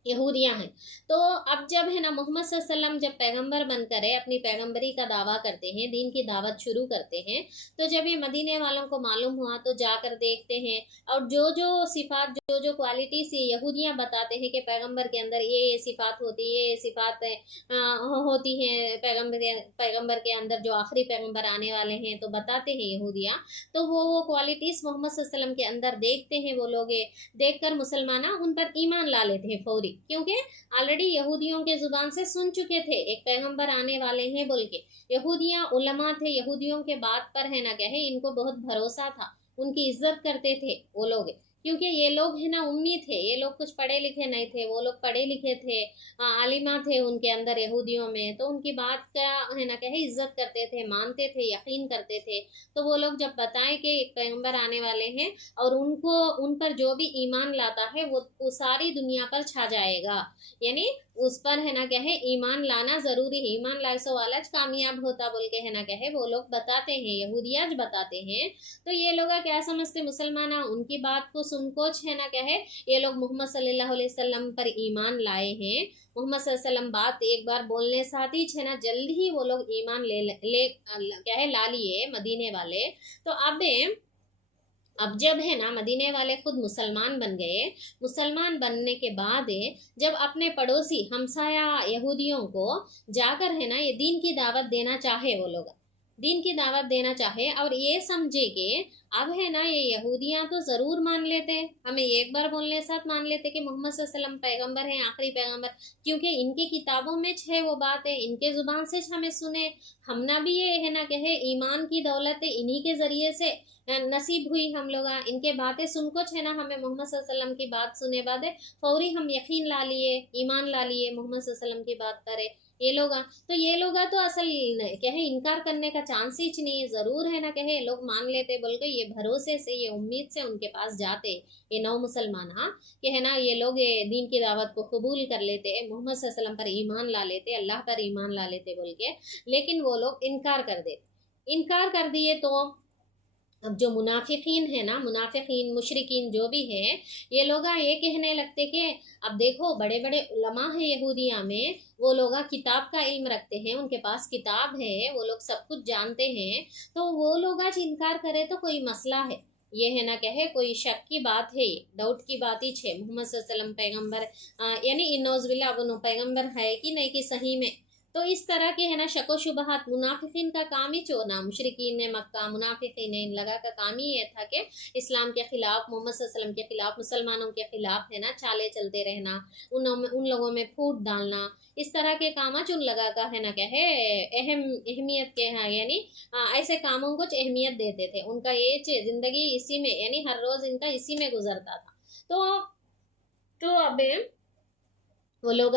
यहूदियाँ हैं। तो अब जब है ना मोहम्मद सल्लल्लाहु अलैहि वसल्लम जब पैगंबर बनकर अपनी पैगंबरी का दावा करते हैं, दीन की दावत शुरू करते हैं, तो जब ये मदीने वालों को मालूम हुआ तो जाकर देखते हैं, और जो जो सिफात, जो जो क्वालिटी से यहूदियाँ बताते हैं कि पैगंबर के अंदर ये सिफात होती है, ये सिफात होती हैं पैगंबर के अंदर, जो आखिरी पैगंबर आने वाले हैं, तो बताते हैं यहूदियाँ। तो वो क्वालिटीज़ मोहम्मद सल्लल्लाहु अलैहि वसल्लम के अंदर देखते हैं वो लोग, देखकर मुसलमान उन पर ईमान ला लेते हैं फौरी, क्योंकि ऑलरेडी यहूदियों के जुबान से सुन चुके थे एक पैगंबर आने वाले हैं बोल के। यहूदियाँ उलमा थे, यहूदियों के बात पर है ना क्या है इनको बहुत भरोसा था, उनकी इज्जत करते थे वो लोग, क्योंकि ये लोग है ना उम्मी थे, ये लोग कुछ पढ़े लिखे नहीं थे, वो लोग पढ़े लिखे थे, आलिमा थे उनके अंदर यहूदियों में, तो उनकी बात का है ना क्या है इज्जत करते थे, मानते थे, यकीन करते थे। तो वो लोग जब बताएं कि एक पैगंबर आने वाले हैं और उनको उन पर जो भी ईमान लाता है वो सारी दुनिया पर छा जाएगा, यानी उस पर है ना क्या है ईमान लाना जरूरी है, ईमान लाए सो वाला कामयाब होता बोल के है ना क्या है वो लोग बताते हैं, यहूदियाज बताते हैं। तो ये लोग क्या समझते मुसलमान उनकी बात को सुनकोच है ना क्या है, ये लोग मोहम्मद सल्लल्लाहु अलैहि वसल्लम पर ईमान लाए हैं, मोहम्मद सल्लल्लाहु अलैहि वसल्लम बात एक बार बोलने साथ ही है ना जल्द ही वो लोग ईमान ले क्या है ला लिए मदीने वाले। तो अब जब है ना मदीने वाले खुद मुसलमान बन गए, मुसलमान बनने के बाद जब अपने पड़ोसी हमसाया यहूदियों को जाकर है ना ये दीन की दावत देना चाहे, वो लोग दीन की दावत देना चाहे और ये समझे कि अब है ना ये यहूदियाँ तो ज़रूर मान लेते हैं, हमें एक बार बोलने साथ मान लेते कि मोहम्मद सल्लल्लाहु अलैहि वसल्लम पैगंबर हैं, आखिरी पैगंबर, क्योंकि इनकी किताबों में है वो बात है, इनके ज़ुबान से हमें सुने, हमना भी ये है ना कहे ईमान की दौलत इन्हीं के ज़रिए से नसीब हुई हम लोग, इनके बातें सुन कुछ है ना हमें मोहम्मद सल्लल्लाहु अलैहि वसल्लम की बात सुने बाद फौरी हम यकीन ला लिए, ईमान ला लिए मोहम्मद सल्लल्लाहु अलैहि वसल्लम की बात करे ये लोग। तो ये लोग तो असल क्या है इनकार करने का चांस ही नहीं है, ज़रूर है ना कहे लोग मान लेते बोल के, ये भरोसे से, ये उम्मीद से उनके पास जाते ये 9 मुसलमान, हाँ कि है ना ये लोग ये दीन की दावत को कबूल कर लेते, मोहम्मद सल्लल्लाहु अलैहि वसल्लम पर ईमान ला लेते, अल्लाह पर ईमान ला लेते बोल के, लेकिन वो लोग इनकार कर देते। इनकार कर दिए तो अब जो मुनाफिकीन है ना, मुनाफिकीन मुशरिकीन जो भी है, ये लोग ये कहने लगते कि अब देखो बड़े बड़े उलमा हैं यहूदिया में, वो लोग किताब का इल्म रखते हैं, उनके पास किताब है, वो लोग सब कुछ जानते हैं, तो वो लोग आज इनकार करे तो कोई मसला है, ये है ना क्या है कोई शक की बात है, डाउट की बात ही है, मोहम्मद सल्लल्लाहु अलैहि वसल्लम पैगंबर यानी इनौज़बिल्लाह वो पैगंबर है कि नहीं कि सही में। तो इस तरह के है ना शको शुबहात मुनाफिकीन का काम ही चोना, मुशरिकीन ने मक्का मुनाफिकीन इन लगा का काम ही ये था कि इस्लाम के खिलाफ, मोहम्मद सल्लल्लाहु अलैहि वसल्लम के खिलाफ, मुसलमानों के खिलाफ है ना चाले चलते रहना, उन लोगों में फूट डालना, इस तरह के काम उन लगा का है ना क्या है अहमियत के हैं, यानी ऐसे कामों को अहमियत देते थे, उनका ये जिंदगी इसी में, यानी हर रोज इनका इसी में गुजरता था। तो अब वो लोग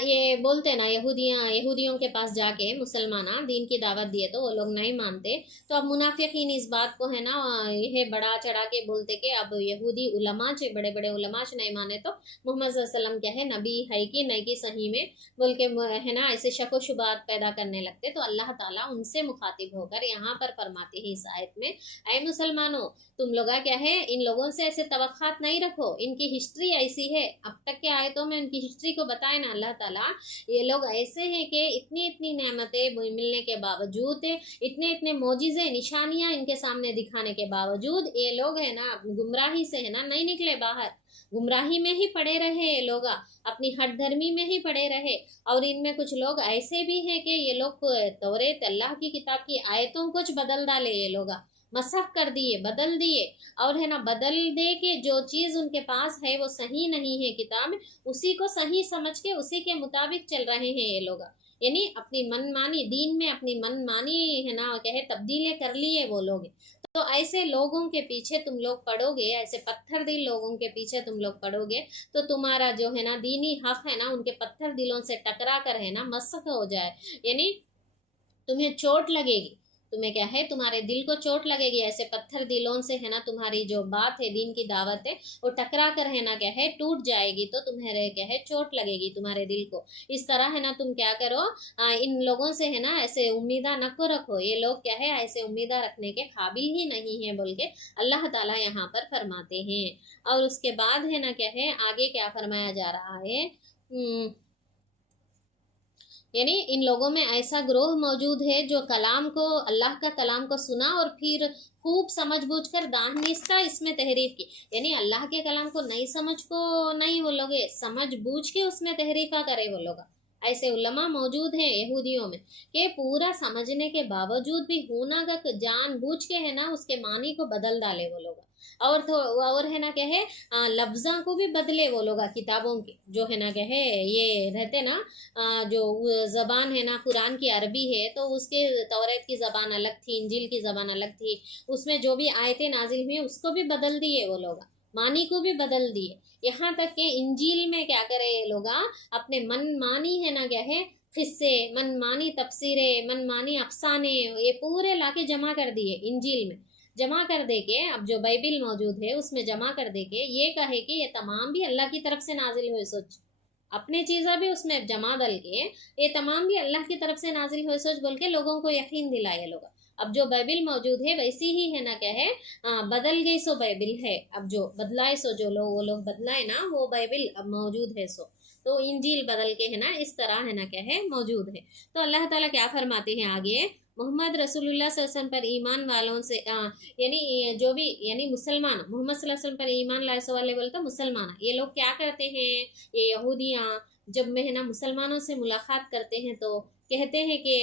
ये बोलते ना यहूदियों के पास जाके मुसलमान दीन की दावत दिए तो वो लोग नहीं मानते, तो अब मुनाफिकीन इस बात को है ना ये बड़ा चढ़ा के बोलते कि अब यहूदी उलमा चे, बड़े बड़े उलमा चे नहीं माने तो मोहम्मद सल्लल्लाहु अलैहि वसल्लम क्या है नबी है कि नहीं कि सही में बोल के है ना ऐसे शको शुबात पैदा करने लगते। तो अल्लाह ताला उनसे मुखातिब होकर यहाँ पर फरमाते हैं इस आयत में, ऐ मुसलमानों तुम लोग क्या है इन लोगों से ऐसे तवक्कात नहीं रखो, इनकी हिस्ट्री ऐसी है, अब तक के आयतों में उनकी हिस्ट्री को बताए ना अल्लाह ताला, ये लोग ऐसे हैं कि इतनी इतनी नेमतें मिलने के बावजूद, इतने इतने मोजिज़े निशानियां इनके सामने दिखाने के बावजूद ये लोग है ना गुमराही से है ना नहीं निकले बाहर। गुमराही में ही पड़े रहे ये लोग, अपनी हट धर्मी में ही पड़े रहे। और इनमें कुछ लोग ऐसे भी हैं कि ये लोग तौरेत अल्लाह की किताब की आयतों को कुछ बदल डाले, ये लोग मसख कर दिए, बदल दिए, और है ना बदल दे के जो चीज़ उनके पास है वो सही नहीं है किताब, उसी को सही समझ के उसी के मुताबिक चल रहे हैं ये लोग। यानी अपनी मनमानी दीन में अपनी मनमानी है ना कहे तब्दीलें कर लिए वो लोग। तो ऐसे लोगों के पीछे तुम लोग पड़ोगे, ऐसे पत्थर दिल लोगों के पीछे तुम लोग पड़ोगे तो तुम्हारा जो है ना दीनी हक है ना उनके पत्थर दिलों से टकरा कर है ना मसख हो जाए, यानी तुम्हें चोट लगेगी, तुम्हें क्या है तुम्हारे दिल को चोट लगेगी। ऐसे पत्थर दिलों से है ना तुम्हारी जो बात है दीन की दावत है वो टकरा कर है ना क्या है टूट जाएगी, तो तुम्हारे क्या है चोट लगेगी तुम्हारे दिल को। इस तरह है ना तुम क्या करो, इन लोगों से है ना ऐसे उम्मीदा न को रखो, ये लोग क्या है ऐसे उम्मीदा रखने के काबिल ही नहीं है बोल के अल्लाह ताला यहाँ पर फरमाते हैं। और उसके बाद है ना क्या है आगे क्या फरमाया जा रहा है, यानी इन लोगों में ऐसा ग्रोह मौजूद है जो कलाम को अल्लाह का कलाम को सुना और फिर खूब समझ बूझ कर दानिस्ता इसमें तहरीफ की, यानी अल्लाह के कलाम को नहीं समझ को नहीं वो लोग समझ बूझ के उसमें तहरीफा करे वो लोग। ऐसे उलमा मौजूद हैं यहूदियों में कि पूरा समझने के बावजूद भी होना का जान बूझ के है ना उसके मानी को बदल डाले वो लोग। और है ना क्या है लफ्ज़ा को भी बदले वो लोग, किताबों के जो है ना क्या है ये रहते ना जो ज़बान है ना कुरान की अरबी है तो उसके तौरात की ज़बान अलग थी, इंजील की ज़बान अलग थी, उसमें जो भी आयतें नाजिल हुई उसको भी बदल दिए वो लोग, मानी को भी बदल दिए। यहाँ तक कि इंजील में क्या करे ये लोग अपने मन मानी है ना क्या है किस्से, मनमानी तफसीरें, मनमानी अफसाने ये पूरे लाके जमा कर दिए इंजील में, जमा कर दे के अब जो बाइबिल मौजूद है उसमें जमा कर दे के ये कहे कि ये तमाम भी अल्लाह की तरफ से नाजिल हुए, सोच अपने चीज़ा भी उसमें जमा दल के ये तमाम भी अल्लाह की तरफ से नाजिल हुए सोच बोल के लोगों को यकीन दिलाए लोग। अब जो बाइबिल मौजूद है वैसी ही है ना क्या है बदल गई सो बाइबिल है, अब जो बदलाए सो जो लोग वो लोग बदलाए ना वो बाइबिल अब मौजूद है सो, तो इंजील बदल के है ना इस तरह है ना क्या है मौजूद है। तो अल्लाह ताला क्या फरमाते हैं आगे, मोहम्मद रसूलुल्लाह सल्लल्लाहु अलैहि वसल्लम पर ईमान वालों से यानी जो भी यानी मुसलमान मोहम्मद सल्लल्लाहु अलैहि वसल्लम पर ईमान लाए सो वाले बोलता मुसलमान, ये लोग क्या करते हैं, ये यहूदियाँ जब में है ना मुसलमानों से मुलाकात करते हैं तो कहते हैं कि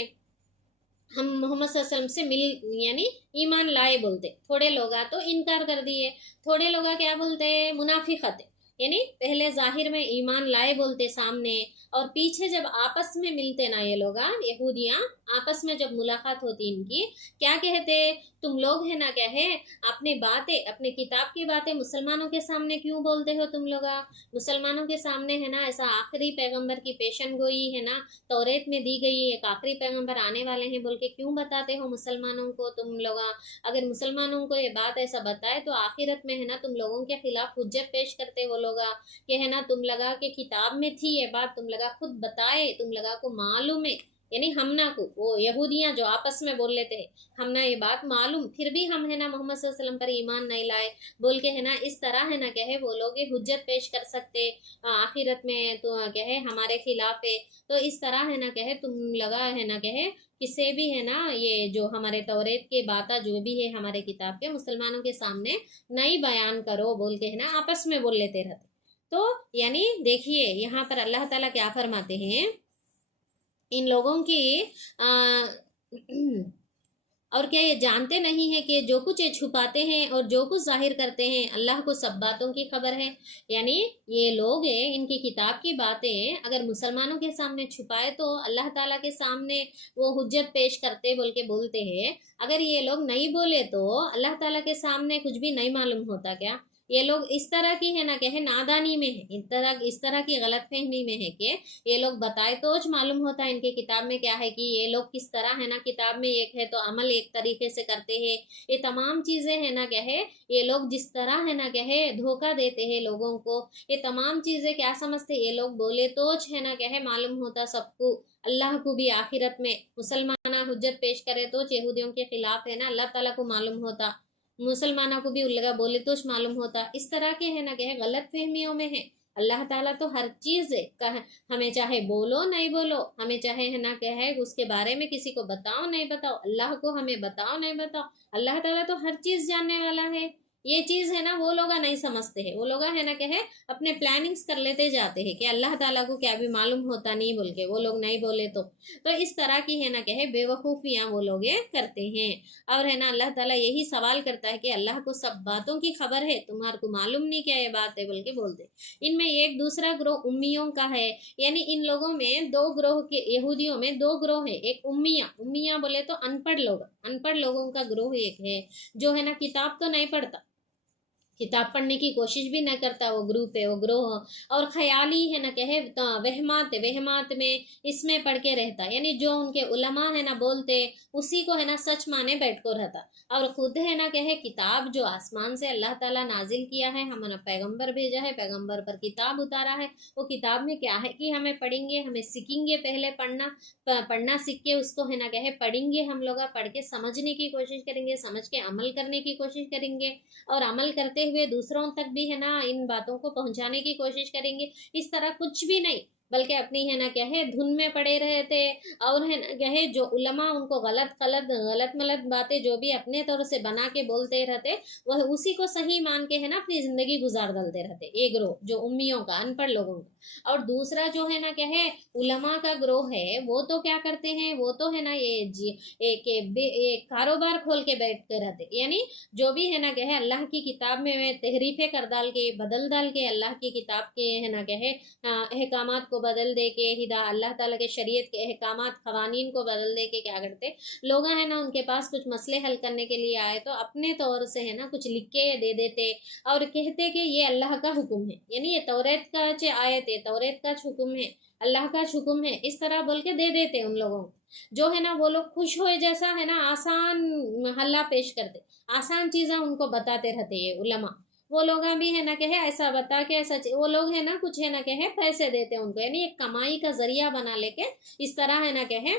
हम मोहम्मद सल्लल्लाहु अलैहि वसल्लम से मिल यानी ईमान लाए बोलते, थोड़े लोग तो इनकार कर दिए, थोड़े लोग क्या बोलते मुनाफिकत, यानी पहले जाहिर में ईमान लाए बोलते सामने और पीछे जब आपस में मिलते ना ये लोग यहूदियाँ आपस में जब मुलाकात होती इनकी क्या कहते, तुम लोग है ना क्या है अपनी बातें अपने किताब की बातें मुसलमानों के सामने क्यों बोलते हो तुम लोग, मुसलमानों के सामने है ना ऐसा आखिरी पैगंबर की पेशन गोई है ना तौरेत में दी गई एक आखिरी पैगंबर आने वाले हैं बोल के क्यों बताते हो मुसलमानों को तुम लोग, अगर मुसलमानों को ये बात ऐसा बताए तो आखिरत में है ना तुम लोगों के खिलाफ हुज्जत पेश करते वो लोग कि है ना तुम लगा के किताब में थी ये बात, तुम लगा खुद बताए, तुम लगा को मालूम है, यानी हमना को वो यहूदियाँ जो आपस में बोल लेते हैं हमना ये बात मालूम फिर भी हम है ना मोहम्मद सल्लल्लाहु अलैहि वसल्लम पर ईमान नहीं लाए बोल के है ना इस तरह है ना क्या है वो लोग हुज्जत पेश कर सकते आखिरत में तो क्या है हमारे खिलाफ है। तो इस तरह है ना क्या है तुम लगा है ना क्या है किसे भी है ना ये जो हमारे तौरेत के बाता जो भी है हमारे किताब के मुसलमानों के सामने नहीं बयान करो बोल के है ना आपस में बोल लेते रहते। तो यानी देखिए यहाँ पर अल्लाह ताला क्या फरमाते हैं, इन लोगों की और क्या ये जानते नहीं है कि जो कुछ ये छुपाते हैं और जो कुछ जाहिर करते हैं अल्लाह को सब बातों की खबर है। यानी ये लोग हैं इनकी किताब की बातें अगर मुसलमानों के सामने छुपाए तो अल्लाह ताला के सामने वो हुज्जत पेश करते बोल के बोलते हैं, अगर ये लोग नहीं बोले तो अल्लाह ताला के सामने कुछ भी नहीं मालूम होता क्या। ये लोग इस तरह की है ना क्या है नादानी में है, इस तरह की गलत फहमी में है कि ये लोग बताए तो मालूम होता है इनके किताब में क्या है कि ये लोग किस तरह है ना किताब में एक है तो अमल एक तरीके से करते हैं, ये तमाम चीज़ें है ना क्या है ये लोग जिस तरह है ना क्या है धोखा देते हैं लोगों को, ये तमाम चीज़ें क्या समझते ये लोग बोले तो है ना क्या है मालूम होता सबको, अल्लाह को भी आखिरत में मुसलमान हुज्जत पेश करे तो यहूदियों के खिलाफ है ना अल्लाह ताला को मालूम होता, मुसलमानों को भी उल्लगा बोले तो मालूम होता, इस तरह के है ना क्या है गलत फहमियों में है। अल्लाह ताला तो हर चीज़ है हमें चाहे बोलो नहीं बोलो, हमें चाहे है ना क्या है उसके बारे में किसी को बताओ नहीं बताओ, अल्लाह को हमें बताओ नहीं बताओ, अल्लाह ताला तो हर चीज़ जानने वाला है। ये चीज़ है ना वो लोग नहीं समझते हैं। वो लोग है ना क्या है अपने प्लानिंग्स कर लेते जाते हैं कि अल्लाह ताला को क्या भी मालूम होता नहीं बोल के, वो लोग नहीं बोले तो इस तरह की है ना क्या है बेवकूफ़ियाँ वो लोग ये करते हैं। और है ना अल्लाह ताला यही सवाल करता है कि अल्लाह को सब बातों की खबर है, तुम्हारे को मालूम नहीं क्या ये बात है बोल के बोलते। इनमें एक दूसरा ग्रोह उम्मियों का है, यानी इन लोगों में दो ग्रोह के, यहूदियों में दो ग्रोह है। एक उम्मिया, उम्मिया बोले तो अनपढ़ लोग, अनपढ़ लोगों का ग्रोह एक है जो है ना किताब तो नहीं पढ़ता, किताब पढ़ने की कोशिश भी न करता, वो ग्रुप है, वो ग्रोह। और ख्याली है ना कहे तो वहमात, वहमात में इसमें पढ़ के रहता, यानी जो उनके उलमा है ना बोलते उसी को है ना सच माने बैठ को रहता। और खुद है ना कहे किताब जो आसमान से अल्लाह ताला नाजिल किया है, हमारा पैगंबर भेजा है, पैगंबर पर किताब उतारा है, वो किताब में क्या है कि हमें पढ़ेंगे, हमें सीखेंगे, पहले पढ़ना सीख के उसको है ना कहे पढ़ेंगे, हम लोग पढ़ के समझने की कोशिश करेंगे, समझ के अमल करने की कोशिश करेंगे, और अमल करते हुए दूसरों तक भी है ना इन बातों को पहुंचाने की कोशिश करेंगे। इस तरह कुछ भी नहीं, बल्कि अपनी है ना क्या है धुन में पड़े रहे थे। और है ना क्या है जो उलमा उनको गलत गलत गलत मलत बातें जो भी अपने तौर से बना के बोलते रहते, वह उसी को सही मान के है ना अपनी जिंदगी गुजार डालते रहते। एक ग्रोह जो उम्मियों का, अनपढ़ लोगों का। और दूसरा जो है ना क्या है उलमा का ग्रोह है, वो तो क्या करते हैं, वो तो है ना एक कारोबार खोल के बैठते रहते, यानी जो भी है ना क्या है अल्लाह की किताब में तहरीफे कर डाल के, बदल डाल के, अल्लाह की किताब के है ना क्या है अहकामात को बदल दे के, अल्लाह ताला के शरीयत के अहकामात क़वानीन को बदल दे के क्या करते लोग हैं ना, उनके पास कुछ मसले हल करने के लिए आए तो अपने तौर से है ना कुछ लिख के दे देते और कहते कि ये अल्लाह का हुक्म है, यानी ये तौरेत का चे आयत है, तौरेत का हुक्म है, अल्लाह का हुक्म है, इस तरह बोल के दे देते उन लोगों को। जो है ना वो लोग खुश हुए जैसा है ना आसान हल्ला पेश करते, आसान चीज़ें उनको बताते रहते ये उलमा। वो लोग भी है ना कहे ऐसा बता के ऐसा वो लोग है ना कुछ है ना कहे पैसे देते उनको, यानी एक कमाई का जरिया बना लेके इस तरह है ना कहे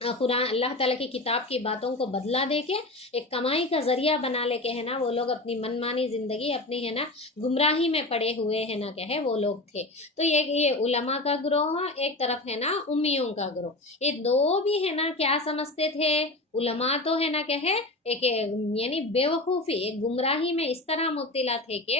कुरान अल्लाह ताला की किताब की बातों को बदला दे के एक कमाई का जरिया बना लेके है ना वो लोग अपनी मनमानी जिंदगी अपनी है ना गुमराही में पड़े हुए है ना कहे वो लोग थे। तो ये उलमा का ग्रोह, एक तरफ है ना उम्मियों का ग्रोह, ये दो भी है ना क्या समझते थे, उलमा तो है ना कहे एक यानी बेवकूफ़ी, एक गुमराही में इस तरह मुब्तला थे कि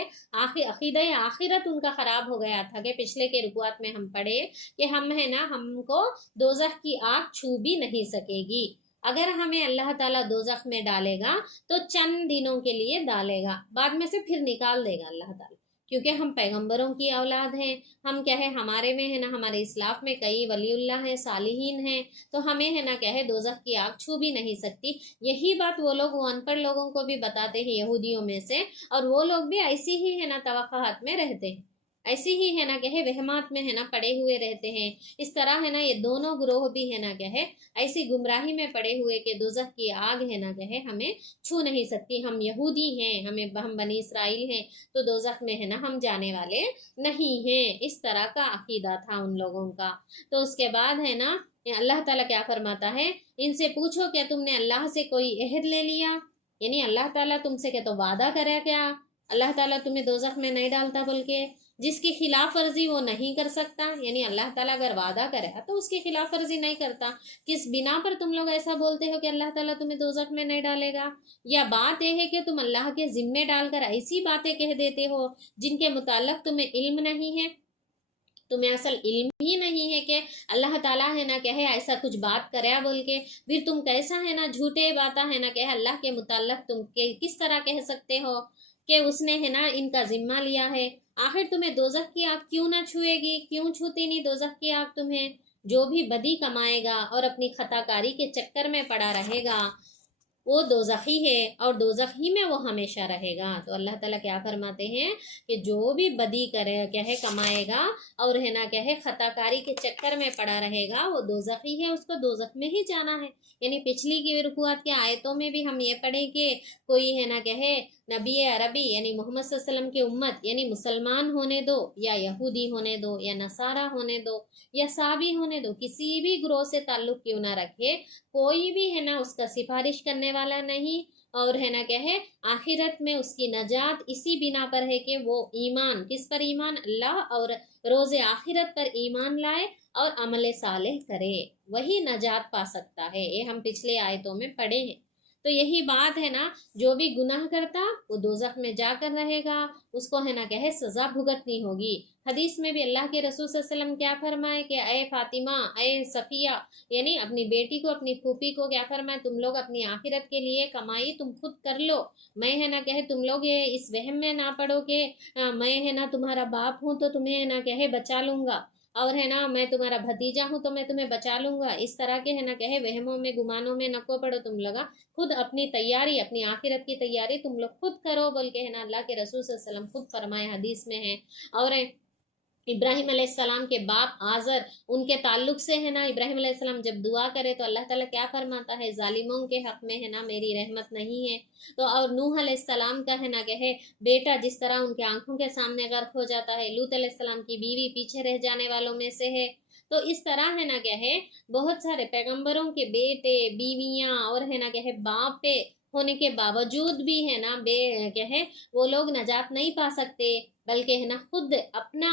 अकीदा आखिरत उनका ख़राब हो गया था कि पिछले के रुकुआत में हम पढ़े कि हम है ना हमको दोज़ख की आग छू भी नहीं सकेगी। अगर हमें अल्लाह ताला दोज़ख में डालेगा तो चंद दिनों के लिए डालेगा, बाद में से फिर निकाल देगा अल्लाह ताला, क्योंकि हम पैगंबरों की औलाद हैं। हम क्या है हमारे में है ना हमारे इस्लाफ में कई वलीउल्लाह हैं, सालिहीन हैं, तो हमें है ना क्या है दोज़ख की आग छू भी नहीं सकती। यही बात वो लोग वो अनपढ़ लोगों को भी बताते हैं यहूदियों में से, और वो लोग भी ऐसी ही है ना तवक्कुआत में रहते हैं, ऐसे ही है ना कहे वहमात में है ना पड़े हुए रहते हैं। इस तरह है ना ये दोनों ग्रोह भी है ना कहे ऐसी गुमराही में पड़े हुए कि दोज़ख की आग है ना कहे हमें छू नहीं सकती, हम यहूदी हैं, हम बनी इसराइल हैं, तो दोज़ख में है ना हम जाने वाले नहीं हैं। इस तरह का अकीदा था उन लोगों का। तो उसके बाद है ना अल्लाह ताला क्या फरमाता है, इनसे पूछो क्या तुमने अल्लाह से कोई अहद ले लिया, यानी अल्लाह ताला तुमसे क्या तो वादा करे क्या, अल्लाह ताला तुम्हें दोज़ख में नहीं डालता बोल के, जिसकी खिलाफ वर्जी वो नहीं कर सकता, यानी अल्लाह ताला अगर वादा करे तो उसकी खिलाफ वर्जी नहीं करता। किस बिना पर तुम लोग ऐसा बोलते हो कि अल्लाह ताला तुम्हें दोज़ख में नहीं डालेगा? या बात यह है कि तुम अल्लाह के जिम्मे डालकर ऐसी बातें कह देते हो जिनके मुताल्लिक़ तुम्हें इल्म नहीं है, तुम्हें असल इल्म ही नहीं है कि अल्लाह ताला है ना क्या है ऐसा कुछ बात करे बोल के, फिर तुम कैसा है ना झूठे बात है ना क्या है अल्लाह के मुताल्लिक़ तुम के किस तरह कह सकते हो कि उसने है ना इनका जिम्मा लिया है। आखिर तुम्हें दोज़ख की आग क्यों ना छुएगी, क्यों छूती नहीं दोज़ख की आग तुम्हें? जो भी बदी कमाएगा और अपनी खताकारी के चक्कर में पड़ा रहेगा वो दोज़खी है और दोज़खी में वो हमेशा रहेगा। तो अल्लाह ताला क्या फरमाते हैं कि जो भी बदी करे क्या है कमाएगा और है ना क्या है खताकारी के चक्कर में पड़ा रहेगा वो दोज़खी है, उसको दोज़ख में ही जाना है। यानी पिछली की रुकुआत के आयतों में भी हम ये पढ़े कि कोई है ना क्या है नबी अरबी यानी मोहम्मद सल्लल्लाहु अलैहि वसल्लम की उम्मत, यानी मुसलमान होने दो या यहूदी होने दो या नसारा होने दो या साबी होने दो, किसी भी ग्रोह से ताल्लुक़ क्यों ना रखे, कोई भी है ना उसका सिफारिश करने वाला नहीं। और है ना क्या है आखिरत में उसकी नजात इसी बिना पर है कि वो ईमान, किस पर ईमान, अल्लाह और रोज़े आखिरत पर ईमान लाए और अमल सालेह करे, वही नजात पा सकता है। ये हम पिछले आयतों में पढ़े हैं। تو यही बात है ना, जो भी गुनाह करता वो दोजख में जाकर रहेगा, उसको है ना कहे सजा भुगतनी होगी। हदीस में भी अल्लाह के रसूल सल्लल्लाहु अलैहि वसल्लम क्या फरमाए कि अय फातिमा, अय सफिया, यानी अपनी बेटी को, अपनी फूफी को क्या फरमाए, तुम लोग अपनी आखिरत के लिए कमाई तुम खुद कर लो। मैं है ना कहे तुम लोग ये इस वहम में ना पड़ो कि मैं है ना तुम्हारा बाप हूँ तो तुम्हें है ना कहे बचा लूंगा, और है ना मैं तुम्हारा भतीजा हूँ तो मैं तुम्हें बचा लूंगा। इस तरह के है ना कहे वहमों में गुमानों में नको पड़ो तुम लोग। खुद अपनी तैयारी, अपनी आखिरत की तैयारी तुम लोग खुद करो, बोल के है ना अल्लाह के रसूल सल्लल्लाहु अलैहि वसल्लम खुद फरमाए हदीस में है। और इब्राहिम अलैहिस्सलाम के बाप आजर, उनके ताल्लुक से है ना इब्राहिम अलैहिस्सलाम जब दुआ करे तो अल्लाह ताला क्या फरमाता है, जालिमों के हक में है ना मेरी रहमत नहीं है। तो और नूह अलैहिस्सलाम का है ना कहे बेटा जिस तरह उनके आंखों के सामने गर्क हो जाता है, लूत अलैहिस्सलाम की बीवी पीछे रह जाने वालों में से है। तो इस तरह है ना कहे बहुत सारे पैगंबरों के बेटे बीवियां और है ना कहे बाप पे होने के बावजूद भी है ना कहे वो लोग नजात नहीं पा सकते, बल्कि है ना खुद अपना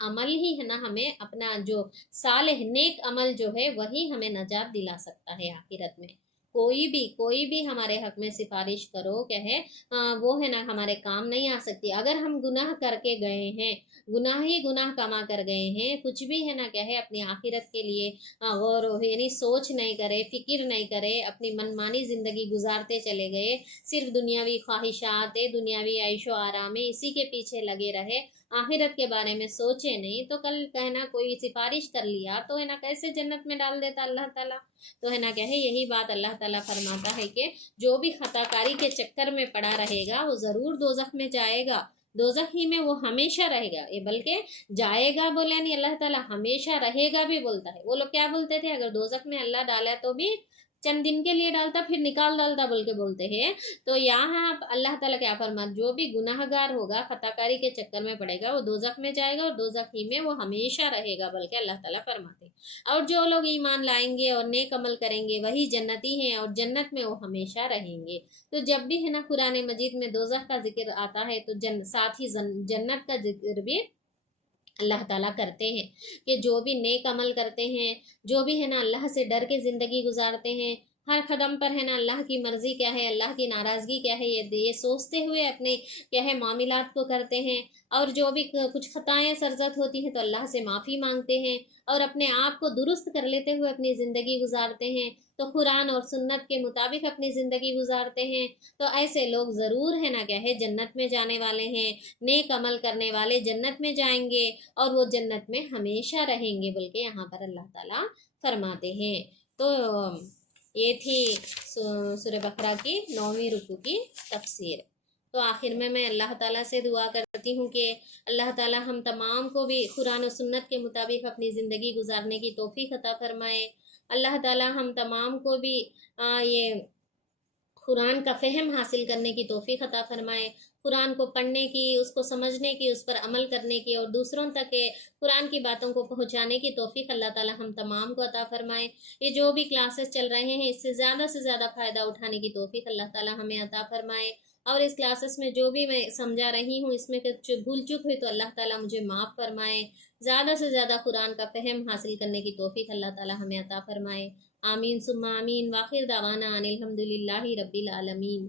अमल ही है ना हमें, अपना जो सालेह नेक अमल जो है वही हमें नजात दिला सकता है आखिरत में। कोई भी हमारे हक में सिफारिश करो कहे वो है ना हमारे काम नहीं आ सकती। अगर हम गुनाह करके गए हैं, गुनाह ही गुनाह कमा कर गए हैं, कुछ भी है ना कहे अपनी आखिरत के लिए और यानी सोच नहीं करे, फिक्र नहीं करे, अपनी मनमानी ज़िंदगी गुजारते चले गए, सिर्फ दुनियावी ख्वाहिशात, दुनियावी ऐशो आराम इसी के पीछे लगे रहे, आखिरत के बारे में सोचे नहीं, तो कल कहना कोई सिफारिश कर लिया तो है ना कैसे जन्नत में डाल देता अल्लाह ताला। तो है ना कहे यही बात अल्लाह ताला फरमाता है कि जो भी खताकारी के चक्कर में पड़ा रहेगा वो ज़रूर दोजख में जाएगा, दोजख ही में वो हमेशा रहेगा। ये बल्कि जाएगा बोले नहीं, अल्लाह ताला हमेशा रहेगा भी बोलता है। वो लोग क्या बोलते थे, अगर दोजख में अल्लाह डाला तो भी चंद दिन के लिए डालता फिर निकाल डालता बोल के बोलते हैं। तो यहाँ अल्लाह ताला क्या फरमा, जो भी गुनाहगार होगा, खताकारी के चक्कर में पड़ेगा, वो दोजख में जाएगा और दोजख ही में वो हमेशा रहेगा बोल के अल्लाह ताला फरमाते। और जो लोग ईमान लाएंगे और नेक अमल करेंगे वही जन्नती हैं और जन्नत में वो हमेशा रहेंगे। तो जब भी है ना कुरान मजीद में दोजख का जिक्र आता है तो साथ ही जन्नत का जिक्र भी अल्लाह ताला करते हैं कि जो भी नेक अमल करते हैं, जो भी है ना अल्लाह से डर के ज़िंदगी गुजारते हैं, हर कदम पर है ना अल्लाह की मर्ज़ी क्या है, अल्लाह की नाराज़गी क्या है, ये सोचते हुए अपने क्या है मामलात को करते हैं, और जो भी कुछ खताएं सरजद होती हैं तो अल्लाह से माफ़ी मांगते हैं और अपने आप को दुरुस्त कर लेते हुए अपनी ज़िंदगी गुजारते हैं, तो कुरान और सुन्नत के मुताबिक अपनी ज़िंदगी गुजारते हैं, तो ऐसे लोग ज़रूर है ना क्या है जन्नत में जाने वाले हैं। नेक अमल करने वाले जन्नत में जाएंगे और वो जन्नत में हमेशा रहेंगे बोल के यहाँ पर अल्लाह ताला फरमाते हैं। तो ये थी सूरह बकरा की 9वीं रुकू की तफसीर। तो आखिर में मैं अल्लाह ताला से दुआ करती हूँ कि अल्लाह ताला हम तमाम को भी कुरान और सुन्नत के मुताबिक अपनी ज़िंदगी गुजारने की तौफीक अता फरमाए। अल्लाह ताला हम तमाम को भी ये कुरान का फ़हम हासिल करने की तौफीक अता फरमाए, कुरान को पढ़ने की, उसको समझने की, उस पर अमल करने की और दूसरों तक कुरान की बातों को पहुंचाने की तौफीक अल्लाह ताला हम तमाम को अता फरमाए। ये जो भी क्लासेस चल रहे हैं इससे ज़्यादा से ज़्यादा फ़ायदा उठाने की तौफीक अल्लाह ताला हमें अता फरमाए। और इस क्लासेस में जो भी मैं समझा रही हूँ इसमें कुछ भूल चूक हुई तो अल्लाह ताला मुझे माफ़ फरमाए। ज़्यादा से ज़्यादा कुरान का फ़हम हासिल करने की तौफीक अल्लाह ताला हमें अता फरमाए। आमीन सुम्मा आमीन। वाखिर दावाना अनिल हम्दुलिल्लाहि रब्बिल आलमीन।